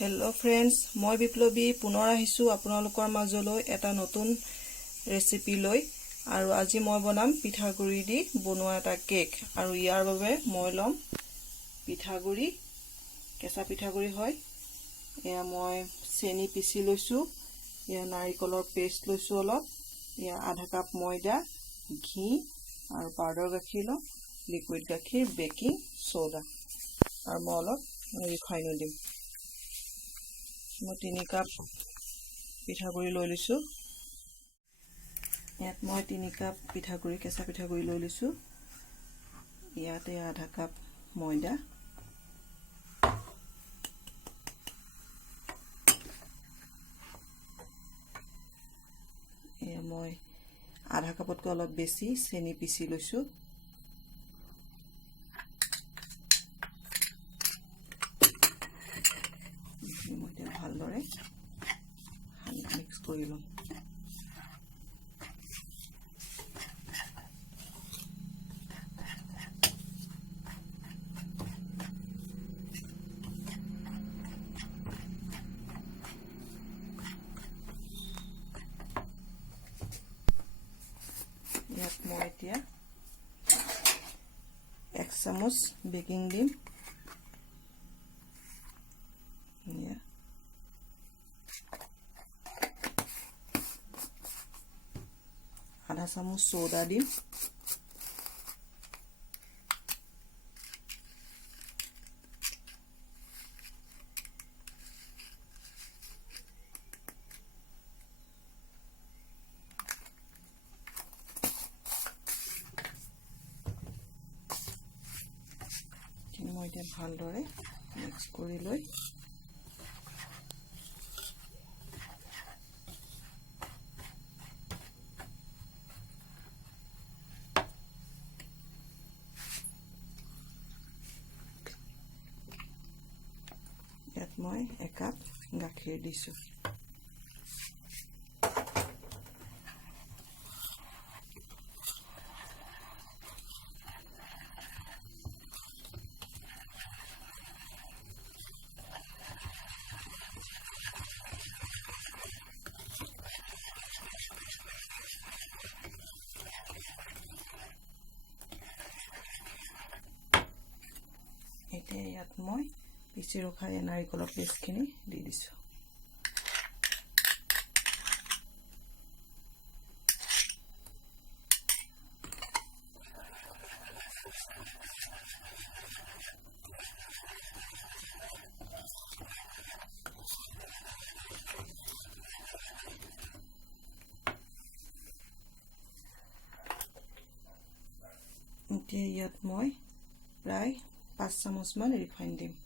Hello' friends, মই বিপ্লৱী পুনৰ আহিছোঁ আপোনালোকৰ মাজলৈ এটা নতুন ৰেচিপি লৈ। আৰু আজি মই বনাম পিঠাগুড়ি দি বনোৱা এটা কেক। আৰু ইয়াৰ বাবে মই ল'ম পিঠাগুড়ি, কেঁচা পিঠাগুড়ি হয়। এয়া মই চেনি পিচি লৈছোঁ, এয়া নাৰিকলৰ পেষ্ট লৈছোঁ অলপ, এয়া আধা কাপ ময়দা, ঘি আৰু পাউডাৰ গাখীৰ ল'ম, লিকুইড গাখীৰ, বেকিং চ'ডা আৰু মই অলপ ৰিফাইনো দিম। মই 3 কাপ পিঠাগুড়ি লৈ লৈছোঁ। ইয়াত মই 3 কাপ পিঠাগুড়ি, কেঁচা পিঠাগুড়ি লৈ লৈছোঁ। ইয়াতে আধা কাপ ময়দা, এয়া মই আধা কাপতকৈ অলপ বেছি চেনি পিচি লৈছোঁ। ভালদৰে মিক্স কৰি ল'ম। ইয়াত মই এতিয়া 1 চামুচ বেকিং দিম। আধা চামুচ চ'ডা দিম। মই এতিয়া ভালদৰে মিক্স কৰি লৈ ইয়াত মই 1 কাপ গাখীৰ দিছোঁ। এতিয়া ইয়াত মই পিচি ৰখা নাৰিকলৰ পেষ্টখিনি দি দিছোঁ। এতিয়া ইয়াত মই প্ৰায় 5 চামুচমান ৰিফাইন দিম।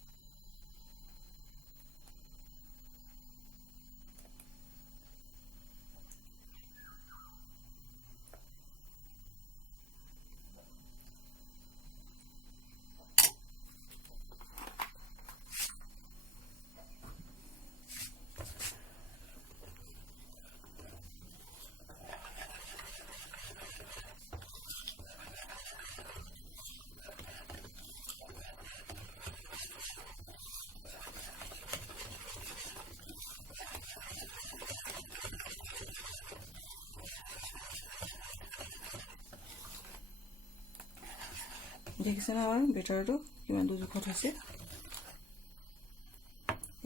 দেখিছেনে আমাৰ বেটাৰটো কিমানটো জোখত হৈছে।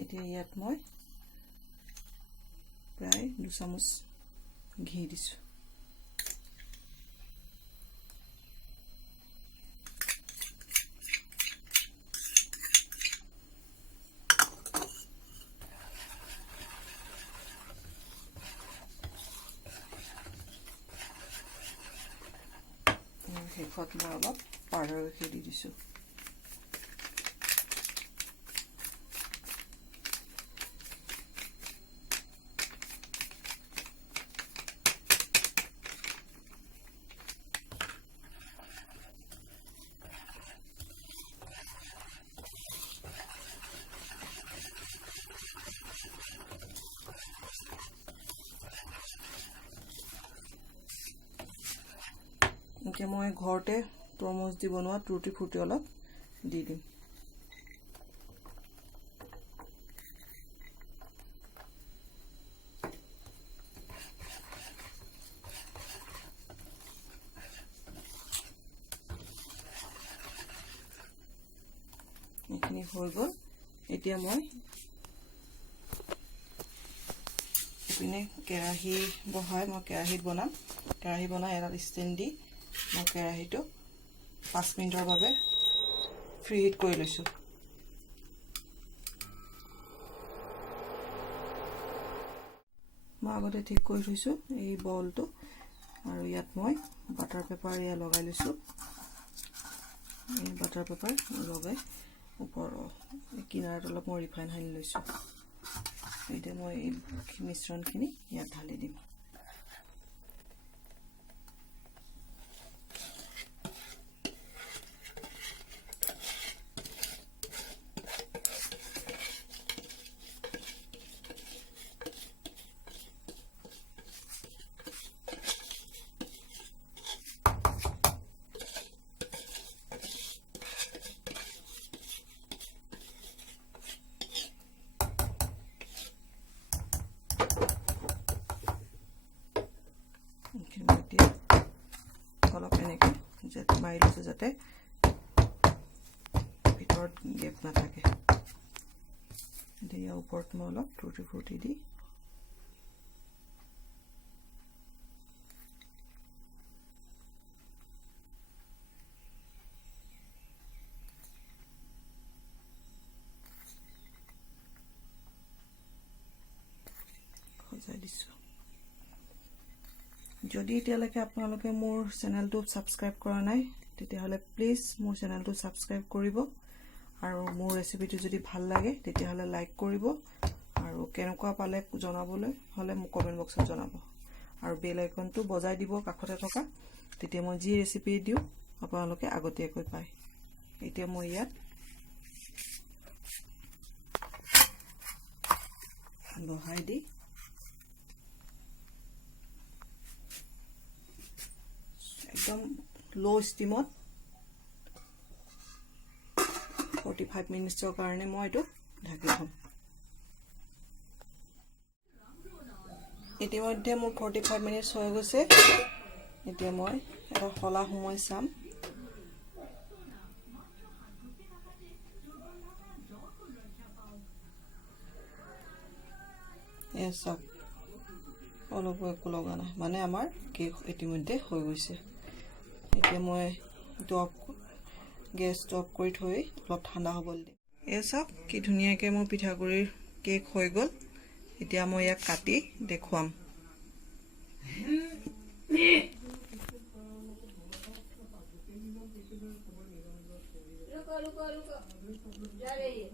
এতিয়া ইয়াত মই প্ৰায় 2 চামুচ ঘি দিছোঁ। শেষত মই অলপ পাউডাৰ গাখীৰ দি দিছোঁ। এতিয়া মই ঘৰতে তৰমুজ দি বনোৱা টুটি ফুটি অলপ দি দিম। এইখিনি হৈ গ'ল এতিয়া মই ইপিনে কেৰাহী বহাই মই কেৰাহীত বনাম কেৰাহী বনাই এটা ষ্টেণ্ড দি মই কেৰাহীটো 5 মিনিটৰ বাবে ফ্ৰী হিট কৰি লৈছো মই আগতে ঠিক কৰি থৈছো এই বলটো আৰু ইয়াত মই বাটাৰ পেপাৰ ইয়া লগাই লৈছো এই বাটাৰ পেপাৰ লগাই ওপৰ কিনাৰত অলপ মই ৰিফাইন হানি লৈছো এতিয়া মই এই মিশ্ৰণখিনি ইয়াত ঢালি দিম অলপ এনেকৈ মাৰি লৈছোঁ যাতে ভিতৰত গেপ নাথাকে এতিয়া ইয়াৰ ওপৰত মই অলপ টুটি ফুটি দি সজাই দিছোঁ যদি এতিয়ালৈকে আপোনালোকে মোৰ চেনেলটো সাবস্ক্ৰাইব কৰা নাই তেতিয়াহলে প্লিজ মোৰ চেনেলটো সাবস্ক্ৰাইব কৰিব আৰু মোৰ ৰেচিপিটো যদি ভাল লাগে তেতিয়াহলে লাইক কৰিব আৰু কেনেকুৱা পালে জনাবলৈ হলে মোক কমেন্ট বক্সত জনাব আৰু বেল আইকনটো বজাই দিব কাষতে থকা তেতিয়া মই যি ৰেচিপি দিও আপোনালোকে আগতীয়াকৈ পায় এতিয়া মই ইয়াত বহাই দি एकदम लो स्टीमत 45 मिनिट्सৰ কাৰণে মই এটো ঢাকি থম ইতিমধ্যে মোৰ 45 মিনিটস হৈ গৈছে এতিয়া মই এটা হলা সময় চাম এসব অলপ একো লগা নাই মানে আমাৰ কেক ইতিমধ্যে হৈ গৈছে এতিয়া মই টপ গেছ টপ কৰি থৈ অলপ ঠাণ্ডা হ'বলৈ দিম এই সব কি ধুনিয়াকে মোৰ পিঠাগুৰিৰ কেক হৈ গ'ল এতিয়া মই ইয়াক কাটি দেখুৱাম जा रही है